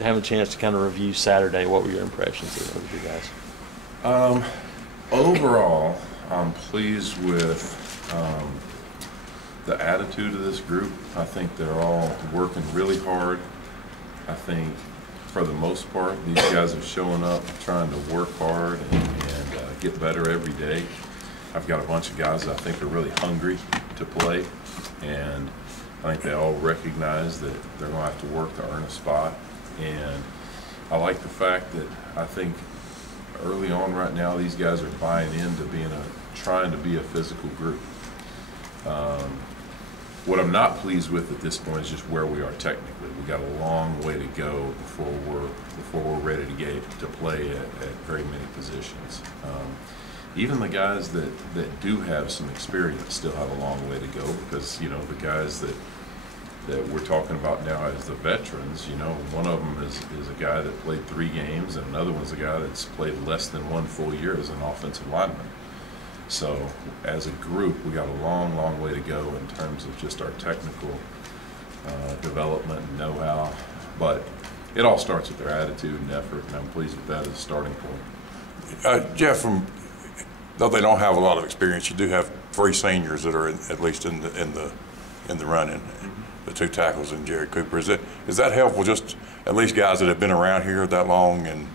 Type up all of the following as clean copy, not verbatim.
having a chance to kind of review Saturday, what were your impressions of you guys? Overall, I'm pleased with the attitude of this group. I think they're all working really hard. I think for the most part, these guys are showing up, trying to work hard and get better every day. I've got a bunch of guys that I think are really hungry to play, and I think they all recognize that they're going to have to work to earn a spot. And I like the fact that I think early on right now, these guys are buying into trying to be a physical group. What I'm not pleased with at this point is just where we are technically. We got a long way to go before we're ready to play at very many positions. Even the guys that do have some experience still have a long way to go, because the guys that we're talking about now as the veterans, one of them is a guy that played 3 games, and another one's a guy that's played less than 1 full year as an offensive lineman. So as a group, we got a long, long way to go in terms of just our technical development and know-how. But it all starts with their attitude and effort, and I'm pleased with that as a starting point. Jeff, though they don't have a lot of experience, you do have 3 seniors that are at least in the running. The 2 tackles and Jared Cooper. Is that helpful? Just at least guys that have been around here that long and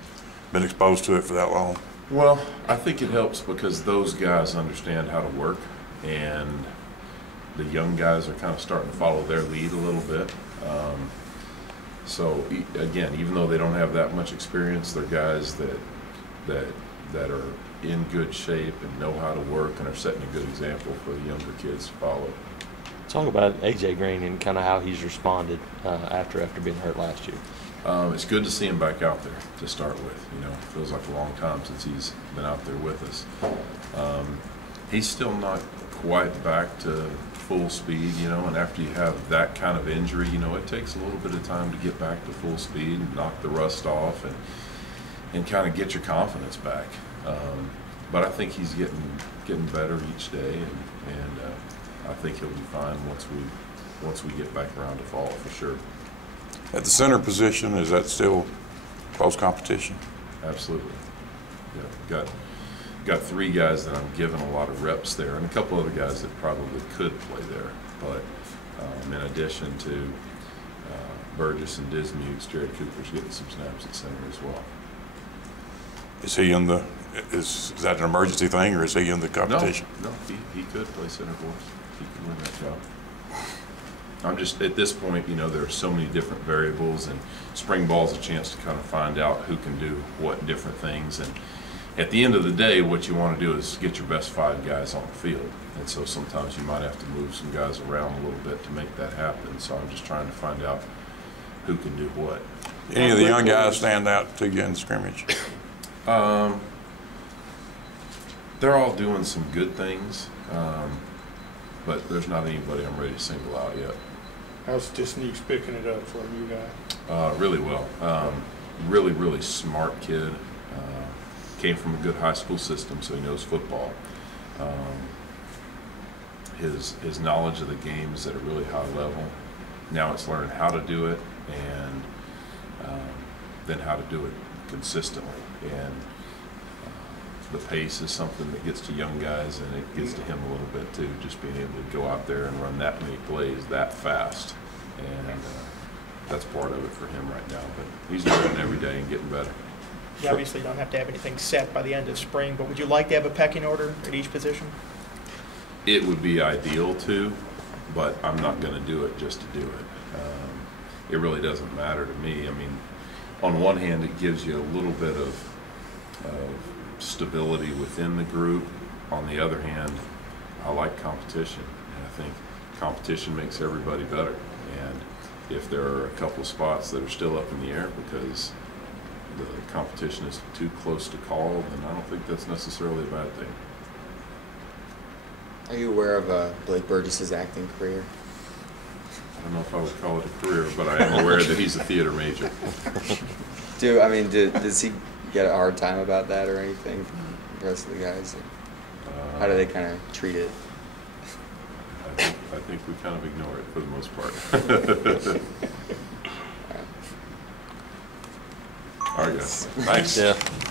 been exposed to it for that long? Well, I think it helps because those guys understand how to work, and the young guys are kind of starting to follow their lead a little bit. So again, even though they don't have that much experience, they're guys that are in good shape and know how to work and are setting a good example for the younger kids to follow. Talk about A.J. Green and kind of how he's responded after being hurt last year. It's good to see him back out there to start with. It feels like a long time since he's been out there with us. He's still not quite back to full speed, and after you have that kind of injury, it takes a little bit of time to get back to full speed and knock the rust off and kind of get your confidence back. But I think he's getting better each day, and I think he'll be fine once we get back around to fall for sure. At the center position, is that still close competition? Absolutely. Yeah, got 3 guys that I'm giving a lot of reps there, and a couple other guys that probably could play there. But in addition to Burgess and Dismukes, Jared Cooper's getting some snaps at center as well. Is he in the? Is that an emergency thing, or is he in the competition? No, he could play center for us. He can win that job. I'm just, at this point, there are so many different variables, and spring ball is a chance to kind of find out who can do what different things. And at the end of the day, what you want to do is get your best 5 guys on the field. And so sometimes you might have to move some guys around a little bit to make that happen. So I'm just trying to find out who can do what. Any of the young guys stand out to you in scrimmage? They're all doing some good things, but there's not anybody I'm ready to single out yet. How's Disney's picking it up for a new guy? Really well. Really, really smart kid. Came from a good high school system, so he knows football. His knowledge of the game is at a really high level. Now it's learning how to do it, and then how to do it consistently. And the pace is something that gets to young guys, and it gets to him a little bit too, just being able to go out there and run that many plays that fast. And that's part of it for him right now. But he's learning every day and getting better. You obviously don't have to have anything set by the end of spring, but would you like to have a pecking order at each position? It would be ideal to, but I'm not going to do it just to do it. It really doesn't matter to me. I mean, on one hand, it gives you a little bit of stability within the group. On the other hand, I like competition, and I think competition makes everybody better. And if there are a couple of spots that are still up in the air because the competition is too close to call, then I don't think that's necessarily a bad thing. Are you aware of Blake Burgess's acting career? I don't know if I would call it a career, but I am aware that he's a theater major. Does he get a hard time about that or anything from the rest of the guys? How do they kind of treat it? I think we kind of ignore it for the most part. All right, guys. Thanks. Yeah.